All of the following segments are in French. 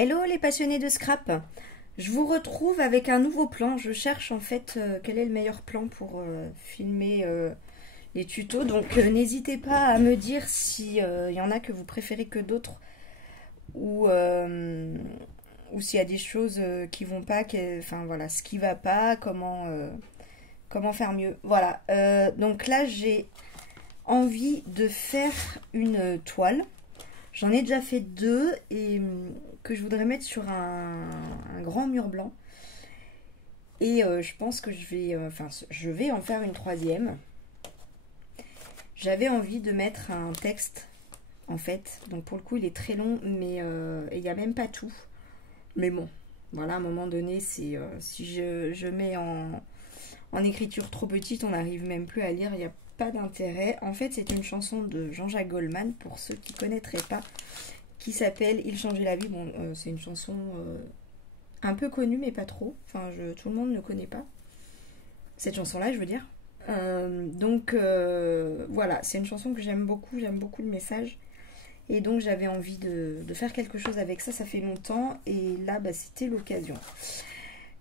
Hello les passionnés de scrap, je vous retrouve avec un nouveau plan. Je cherche en fait quel est le meilleur plan pour filmer les tutos. Donc n'hésitez pas à me dire si y en a que vous préférez que d'autres ou s'il y a des choses qui vont pas, enfin voilà, ce qui va pas, comment faire mieux. Voilà, donc là j'ai envie de faire une toile. J'en ai déjà fait deux et que je voudrais mettre sur un grand mur blanc. Et je pense que je vais en faire une troisième. J'avais envie de mettre un texte, en fait. Donc pour le coup, il est très long, mais il n'y a même pas tout. Mais bon, voilà, à un moment donné, c'est si je mets en écriture trop petite, on n'arrive même plus à lire, il n'y a pas d'intérêt. En fait, c'est une chanson de Jean-Jacques Goldman, pour ceux qui ne connaîtraient pas, qui s'appelle Il changeait la vie. Bon, c'est une chanson un peu connue, mais pas trop. Enfin, tout le monde ne connaît pas cette chanson-là, je veux dire. Voilà, c'est une chanson que j'aime beaucoup le message. Et donc, j'avais envie de faire quelque chose avec ça, ça fait longtemps. Et là, bah, c'était l'occasion.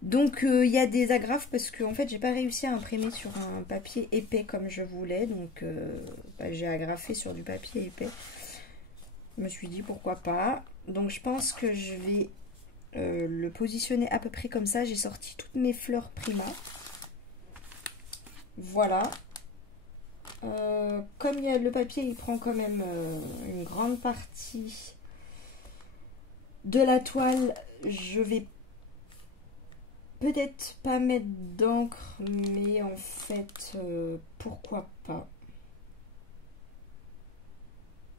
Donc il y a des agrafes parce que en fait j'ai pas réussi à imprimer sur un papier épais comme je voulais, donc j'ai agrafé sur du papier épais. Je me suis dit pourquoi pas. Donc je pense que je vais le positionner à peu près comme ça. J'ai sorti toutes mes fleurs Prima. Voilà. Comme le papier il prend quand même une grande partie de la toile, je vais peut-être pas mettre d'encre, mais en fait, pourquoi pas?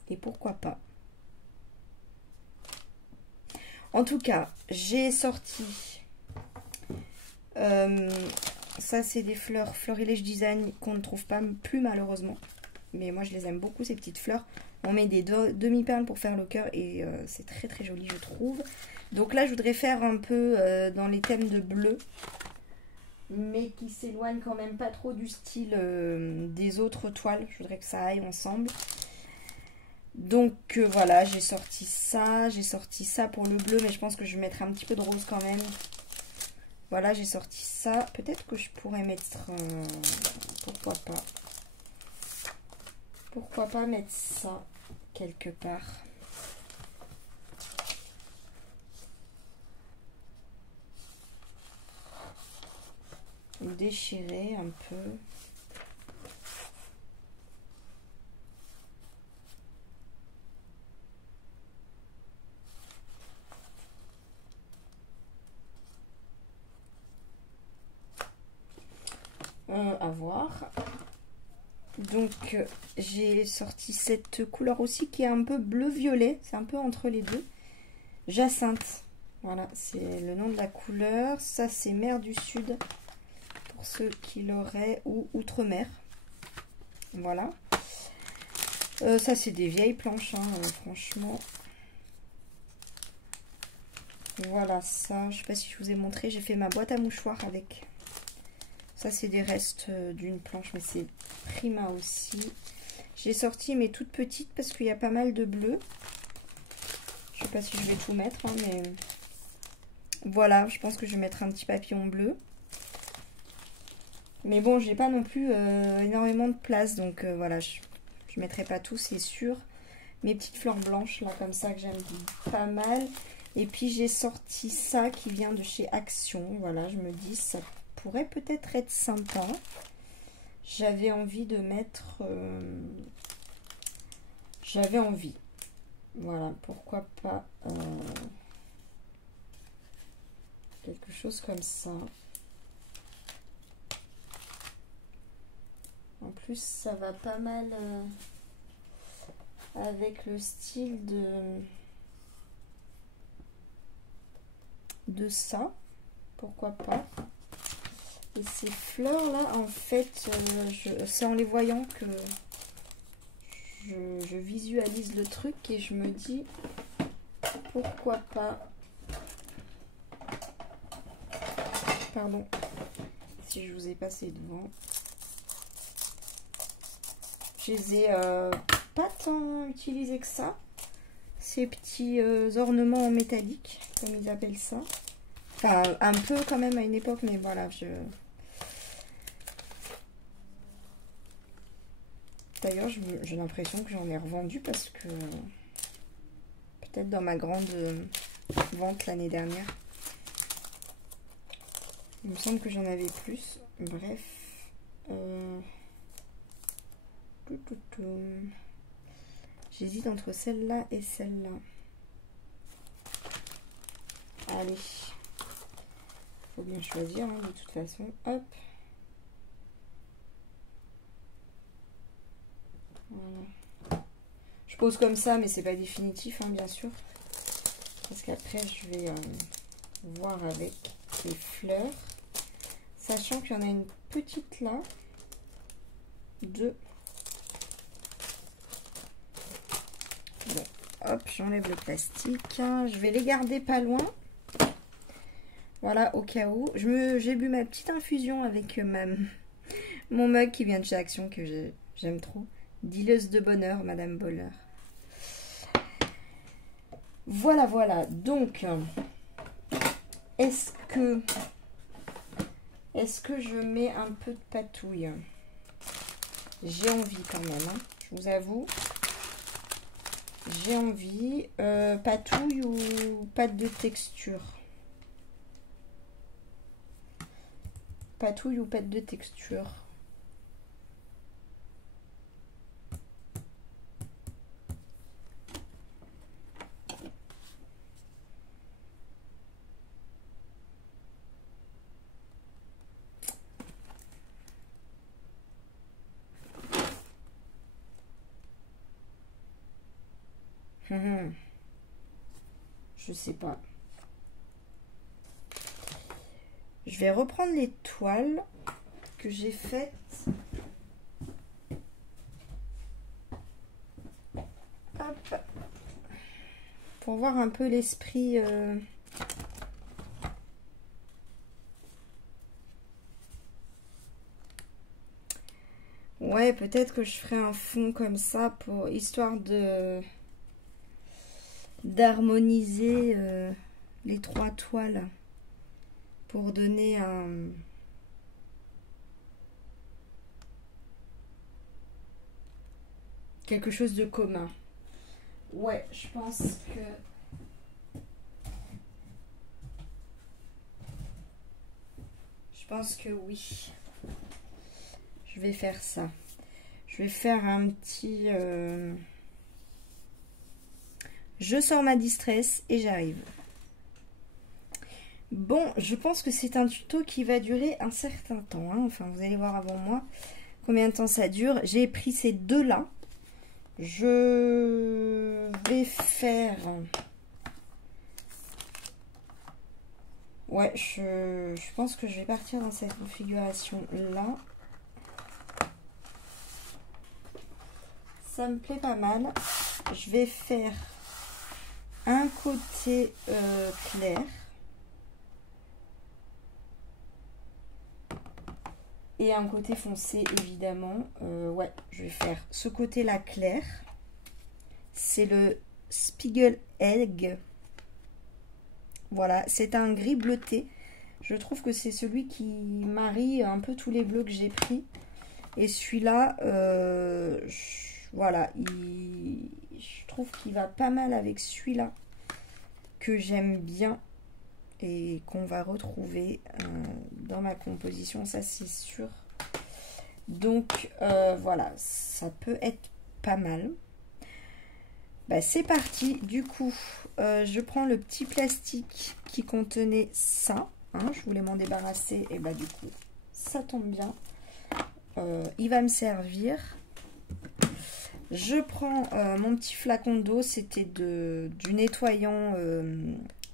Et pourquoi pas? En tout cas, j'ai sorti... ça, c'est des fleurs Florilège Design qu'on ne trouve pas plus malheureusement. Mais moi, je les aime beaucoup, ces petites fleurs. On met des demi-perles pour faire le cœur et c'est très très joli, je trouve. Donc là, je voudrais faire un peu dans les thèmes de bleu, mais qui s'éloigne quand même pas trop du style des autres toiles. Je voudrais que ça aille ensemble. Donc voilà, j'ai sorti ça pour le bleu, mais je pense que je vais mettre un petit peu de rose quand même. Voilà, j'ai sorti ça. Peut-être que je pourrais mettre... pourquoi pas? Pourquoi pas mettre ça quelque part? Déchirer un peu. À voir. Donc j'ai sorti cette couleur aussi qui est un peu bleu-violet. C'est un peu entre les deux. Jacinthe. Voilà, c'est le nom de la couleur. Ça c'est Mer du Sud. Pour ceux qui l'auraient, ou Outre-mer. Voilà. Ça c'est des vieilles planches, hein, franchement. Voilà ça. Je sais pas si je vous ai montré. J'ai fait ma boîte à mouchoirs avec. Ça c'est des restes d'une planche, mais c'est Prima aussi. J'ai sorti mes toutes petites parce qu'il y a pas mal de bleu. Je sais pas si je vais tout mettre, hein, mais voilà, je pense que je vais mettre un petit papillon bleu. Mais bon, j'ai pas non plus énormément de place, donc voilà, je mettrai pas tout, c'est sûr. Mes petites fleurs blanches, là, comme ça, que j'aime pas mal. Et puis, j'ai sorti ça qui vient de chez Action. Voilà, je me dis, ça pourrait peut-être être sympa. J'avais envie de mettre... j'avais envie. Voilà, pourquoi pas quelque chose comme ça. En plus, ça va pas mal avec le style de ça. Pourquoi pas. Et ces fleurs-là, en fait, c'est en les voyant que je visualise le truc et je me dis pourquoi pas. Pardon si je vous ai passé devant. Je les ai pas tant utilisés que ça. ces petits ornements en métallique, comme ils appellent ça. Enfin, un peu quand même à une époque, mais voilà, D'ailleurs, j'ai l'impression que j'en ai revendu parce que... Peut-être dans ma grande vente l'année dernière. Il me semble que j'en avais plus. Bref. J'hésite entre celle-là et celle-là. Allez. Faut bien choisir, hein, de toute façon. Hop. Voilà. Je pose comme ça, mais c'est pas définitif, hein, bien sûr. Parce qu'après, je vais voir avec les fleurs. Sachant qu'il y en a une petite là. Deux. Bon, hop, j'enlève le plastique. Je vais les garder pas loin. Voilà, au cas où. J'ai bu ma petite infusion avec mon mug qui vient de chez Action, que j'aime trop. Dealeuse de bonheur, Madame Boller. Voilà, voilà. Donc, est-ce que je mets un peu de patouille? J'ai envie quand même, hein, je vous avoue. J'ai envie. Patouille ou pâte de texture? Patouille ou pâte de texture? Je sais pas. Je vais reprendre les toiles que j'ai faites. Hop. Pour voir un peu l'esprit. Ouais, peut-être que je ferai un fond comme ça pour histoire d'harmoniser les trois toiles pour donner quelque chose de commun. Ouais, je pense que oui. Je vais faire ça. Je vais faire un petit... Je sors ma distress et j'arrive. Bon, je pense que c'est un tuto qui va durer un certain temps, hein. Enfin, vous allez voir avant moi combien de temps ça dure. J'ai pris ces deux-là. Je vais faire... Ouais, je pense que je vais partir dans cette configuration-là. Ça me plaît pas mal. Je vais faire un côté clair. Et un côté foncé, évidemment. Ouais, je vais faire ce côté-là clair. C'est le Spiegel Egg. Voilà, c'est un gris bleuté. Je trouve que c'est celui qui marie un peu tous les bleus que j'ai pris. Et celui-là, voilà, je trouve qu'il va pas mal avec celui-là que j'aime bien et qu'on va retrouver dans ma composition, ça c'est sûr. Donc voilà, ça peut être pas mal. Bah, c'est parti. Du coup, je prends le petit plastique qui contenait ça, hein, je voulais m'en débarrasser et bah du coup ça tombe bien. Il va me servir. Je prends mon petit flacon d'eau, c'était du nettoyant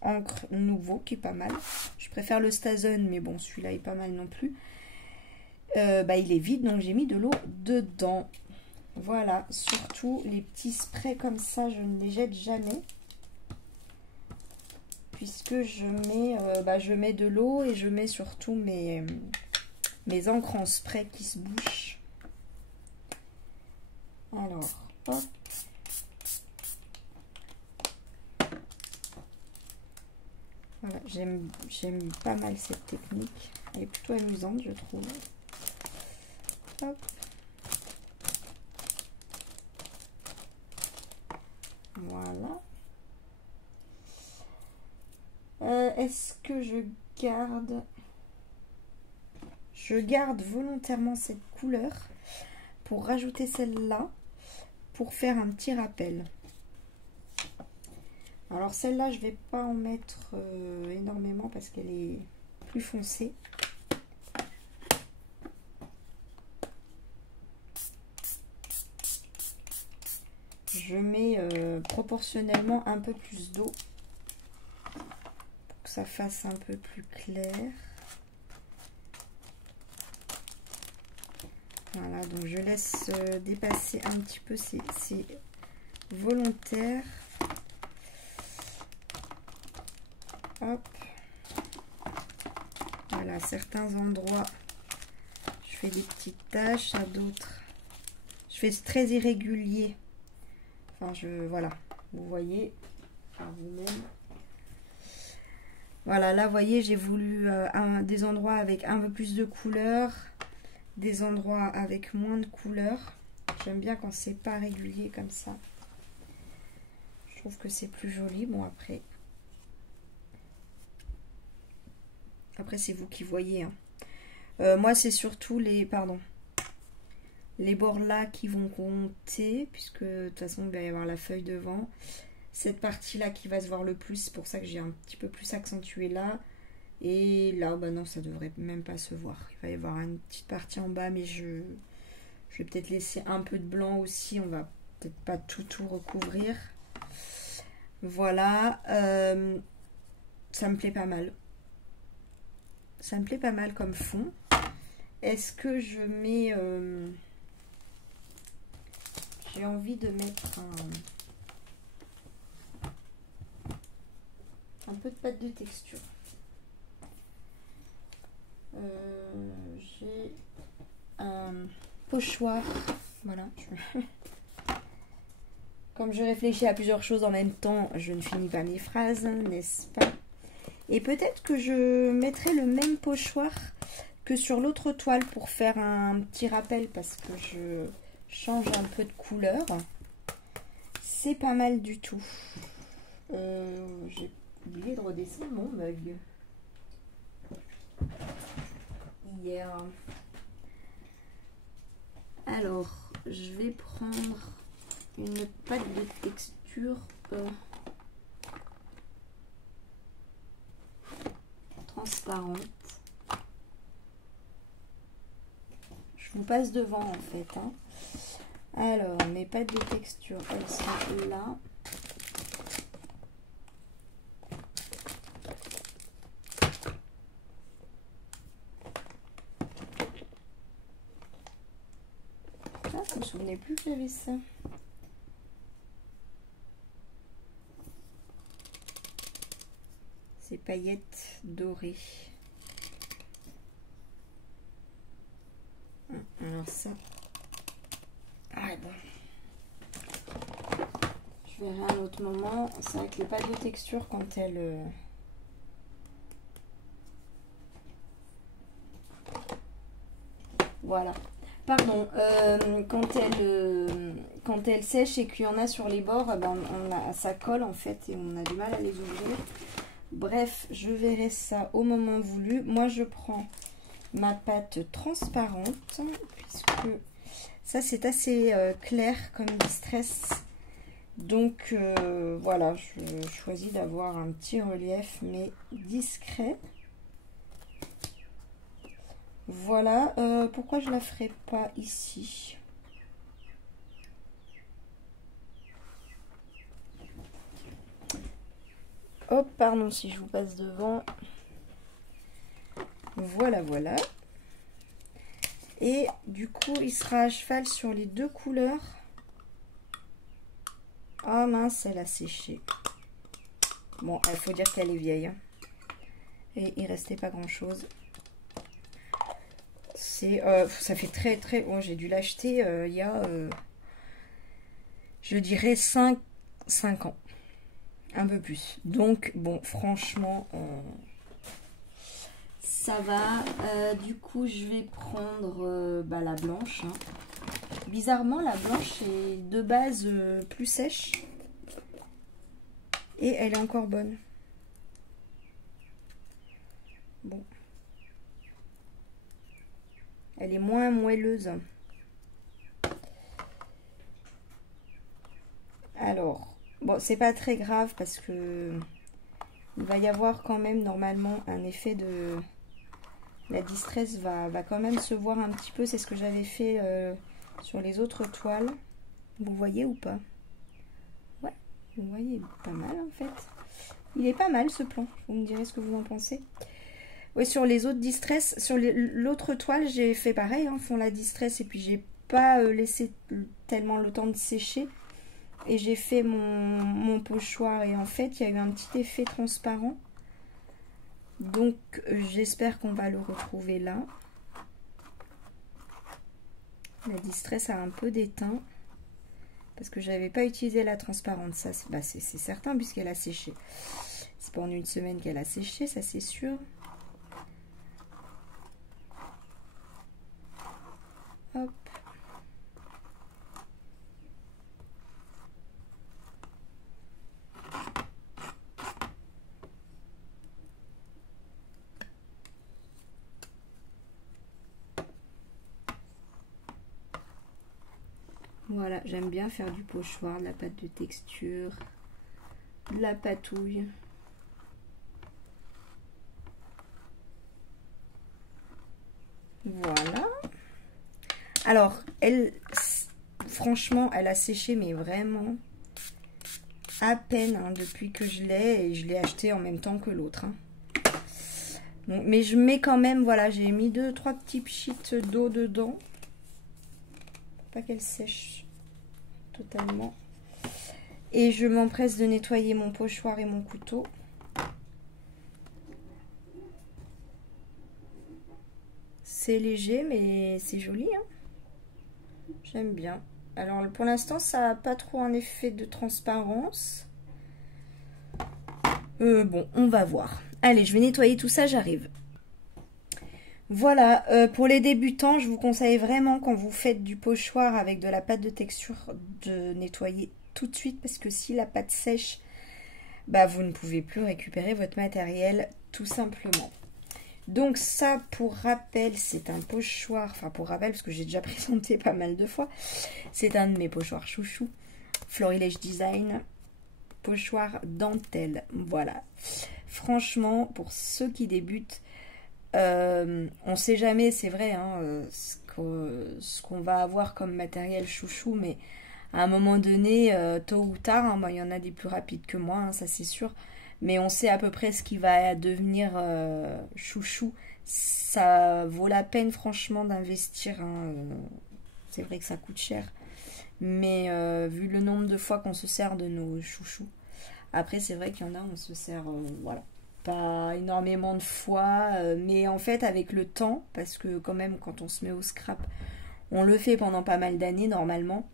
encre nouveau qui est pas mal. Je préfère le Stazen, mais bon, celui-là est pas mal non plus. Bah, il est vide, donc j'ai mis de l'eau dedans. Voilà, surtout les petits sprays comme ça, je ne les jette jamais. Puisque je mets de l'eau et je mets surtout mes encres en spray qui se bouchent. Alors, hop. Voilà, j'aime pas mal cette technique. Elle est plutôt amusante, je trouve. Hop. Voilà. Est-ce que je garde... Je garde volontairement cette couleur pour rajouter celle-là, pour faire un petit rappel. Alors celle-là, je vais pas en mettre énormément parce qu'elle est plus foncée. Je mets proportionnellement un peu plus d'eau pour que ça fasse un peu plus clair. Voilà, donc je laisse dépasser un petit peu, c'est volontaire. Hop. Voilà, à certains endroits, je fais des petites taches, à d'autres, je fais très irrégulier. Enfin, voilà, vous voyez, par vous-même. Voilà, là, vous voyez, j'ai voulu des endroits avec un peu plus de couleur, des endroits avec moins de couleur. J'aime bien quand c'est pas régulier comme ça. Je trouve que c'est plus joli. Bon, après c'est vous qui voyez. Hein. Moi, c'est surtout les bords là qui vont compter, puisque de toute façon, il va y avoir la feuille devant. Cette partie-là qui va se voir le plus, c'est pour ça que j'ai un petit peu plus accentué là. Et là, bah non, ça devrait même pas se voir. Il va y avoir une petite partie en bas, mais je vais peut-être laisser un peu de blanc aussi. On va peut-être pas tout recouvrir. Voilà. Ça me plaît pas mal. Ça me plaît pas mal comme fond. Est-ce que je mets... j'ai envie de mettre un peu de pâte de texture. J'ai un pochoir. Voilà. Comme je réfléchis à plusieurs choses en même temps, je ne finis pas mes phrases, n'est-ce pas? Et peut-être que je mettrai le même pochoir que sur l'autre toile pour faire un petit rappel parce que je change un peu de couleur. C'est pas mal du tout. J'ai oublié de redescendre mon mug. Hier. Alors, je vais prendre une pâte de texture transparente. Je vous passe devant en fait. Hein. Alors, mes pâtes de texture, elles sont là. Ah, je me souvenais plus que j'avais ça. Ces paillettes dorées. Alors ça. Ah bon. Je verrai à un autre moment. C'est vrai que les pâtes de texture quand elles... Voilà. Pardon. Quand elles sèchent et qu'il y en a sur les bords, ben ça colle en fait et on a du mal à les ouvrir. Bref, je verrai ça au moment voulu. Moi, je prends ma pâte transparente puisque ça, c'est assez clair comme distress. Donc, voilà, je choisis d'avoir un petit relief, mais discret. Voilà. Pourquoi je la ferai pas ici? Hop, pardon si je vous passe devant. Voilà, voilà. Et du coup, il sera à cheval sur les deux couleurs. Ah mince, elle a séché. Bon, il faut dire qu'elle est vieille. Hein. Et il restait pas grand chose. C'est, ça fait très... Bon, j'ai dû l'acheter il y a, je dirais, 5 ans. un peu plus. Donc bon, franchement, ça va. Du coup, je vais prendre la blanche. Hein. Bizarrement, la blanche est de base plus sèche. Et elle est encore bonne. Bon. Elle est moins moelleuse. Alors, bon, c'est pas très grave parce que il va y avoir quand même normalement un effet de... La distress va quand même se voir un petit peu. C'est ce que j'avais fait sur les autres toiles. Vous voyez ou pas? Ouais, vous voyez, pas mal en fait. Il est pas mal ce plan. Vous me direz ce que vous en pensez. Oui, sur les autres distress, sur l'autre toile, j'ai fait pareil, hein, fond la distress, et puis j'ai pas laissé tellement le temps de sécher. Et j'ai fait mon pochoir, et en fait, il y a eu un petit effet transparent. Donc, j'espère qu'on va le retrouver là. La distress a un peu déteint, parce que j'avais pas utilisé la transparente. Ça, c'est certain, puisqu'elle a séché. C'est pas en une semaine qu'elle a séché, ça c'est sûr. Hop. Voilà, j'aime bien faire du pochoir, de la pâte de texture, de la patouille. Voilà. Alors, franchement, elle a séché, mais vraiment à peine hein, depuis que je l'ai. Et je l'ai acheté en même temps que l'autre. Hein. Mais je mets quand même, voilà, j'ai mis 2-3 petits pchits d'eau dedans. Pour pas qu'elle sèche totalement. Et je m'empresse de nettoyer mon pochoir et mon couteau. C'est léger, mais c'est joli. Hein. J'aime bien. Alors, pour l'instant, ça n'a pas trop un effet de transparence. Bon, on va voir. Allez, je vais nettoyer tout ça, j'arrive. Voilà, pour les débutants, je vous conseille vraiment quand vous faites du pochoir avec de la pâte de texture de nettoyer tout de suite parce que si la pâte sèche, bah vous ne pouvez plus récupérer votre matériel tout simplement. Donc ça, pour rappel, c'est un pochoir, enfin pour rappel parce que j'ai déjà présenté pas mal de fois, c'est un de mes pochoirs chouchou, Florilège Design, pochoir dentelle, voilà. Franchement, pour ceux qui débutent, on ne sait jamais, c'est vrai, hein, ce qu'on va avoir comme matériel chouchou, mais à un moment donné, tôt ou tard, hein, il y en a des plus rapides que moi, hein, ça c'est sûr, mais on sait à peu près ce qui va devenir chouchou. Ça vaut la peine franchement d'investir, hein, c'est vrai que ça coûte cher, mais vu le nombre de fois qu'on se sert de nos chouchous, après c'est vrai qu'il y en a, on se sert, voilà. Pas énormément de fois, mais en fait avec le temps, parce que quand même quand on se met au scrap, on le fait pendant pas mal d'années normalement.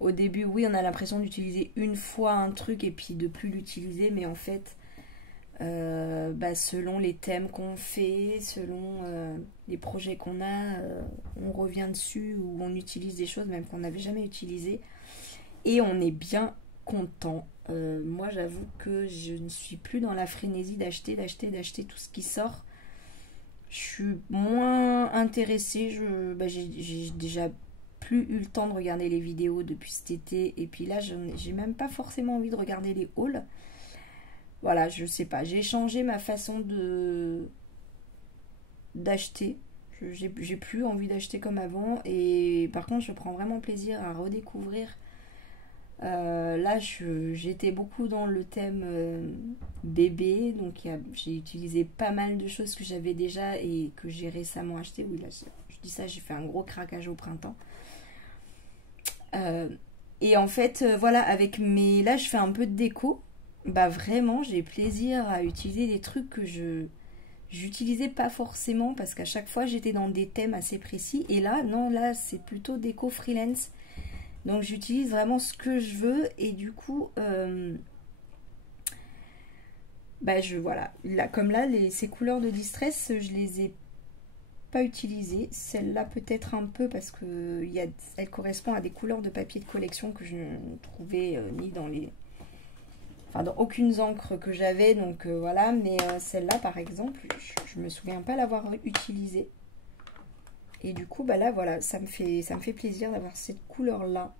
Au début, oui, on a l'impression d'utiliser une fois un truc et puis de plus l'utiliser, mais en fait, selon les thèmes qu'on fait, selon les projets qu'on a, on revient dessus ou on utilise des choses même qu'on n'avait jamais utilisées et on est bien content. Moi j'avoue que je ne suis plus dans la frénésie d'acheter tout ce qui sort. Je suis moins intéressée, j'ai déjà plus eu le temps de regarder les vidéos depuis cet été et puis là j'ai même pas forcément envie de regarder les hauls. Voilà, je sais pas, j'ai changé ma façon d'acheter. J'ai plus envie d'acheter comme avant et par contre je prends vraiment plaisir à redécouvrir. Là j'étais beaucoup dans le thème bébé, donc j'ai utilisé pas mal de choses que j'avais déjà et que j'ai récemment acheté. Oui, là je dis ça, j'ai fait un gros craquage au printemps. Et en fait voilà, avec mes... Là je fais un peu de déco, bah vraiment j'ai plaisir à utiliser des trucs que j'utilisais pas forcément parce qu'à chaque fois j'étais dans des thèmes assez précis et là non, là c'est plutôt déco freelance. Donc j'utilise vraiment ce que je veux et du coup, bah voilà, là, comme là, ces couleurs de distress, je les ai pas utilisées. Celle-là peut-être un peu parce que elle correspond à des couleurs de papier de collection que je ne trouvais ni dans les... Enfin, dans aucune encre que j'avais, donc voilà. Mais celle-là, par exemple, je me souviens pas l'avoir utilisée. Et du coup, bah là, voilà, ça me fait plaisir d'avoir cette couleur-là.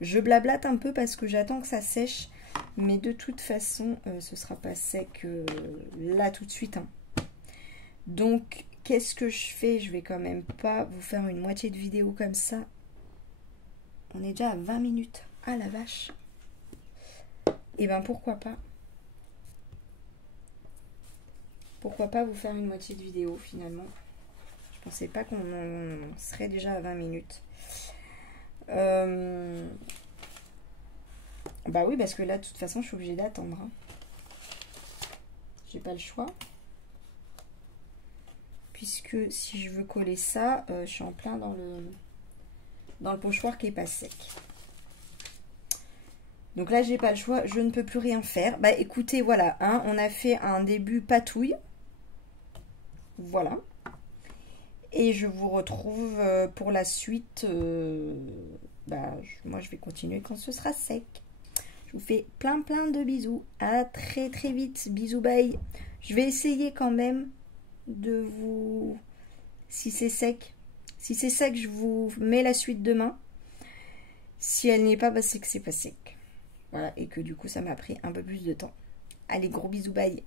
Je blablate un peu parce que j'attends que ça sèche. Mais de toute façon, ce sera pas sec là tout de suite. Hein. Donc, qu'est-ce que je fais? Je vais quand même pas vous faire une moitié de vidéo comme ça. On est déjà à 20 minutes. Ah la vache. Et ben pourquoi pas? Pourquoi pas vous faire une moitié de vidéo finalement? Je pensais pas qu'on serait déjà à 20 minutes. Bah oui, parce que là, de toute façon, je suis obligée d'attendre. Hein. J'ai pas le choix. Puisque si je veux coller ça, je suis en plein dans le pochoir qui est pas sec. Donc là, j'ai pas le choix, je ne peux plus rien faire. Bah écoutez, voilà, hein, on a fait un début patouille. Voilà. Et je vous retrouve pour la suite. Moi, je vais continuer quand ce sera sec. Je vous fais plein de bisous. À très vite. Bisous, bye. Je vais essayer quand même de vous... Si c'est sec. Si c'est sec, je vous mets la suite demain. Si elle n'est pas, bah, c'est que c'est pas sec. Voilà, et que du coup, ça m'a pris un peu plus de temps. Allez, gros bisous, bye.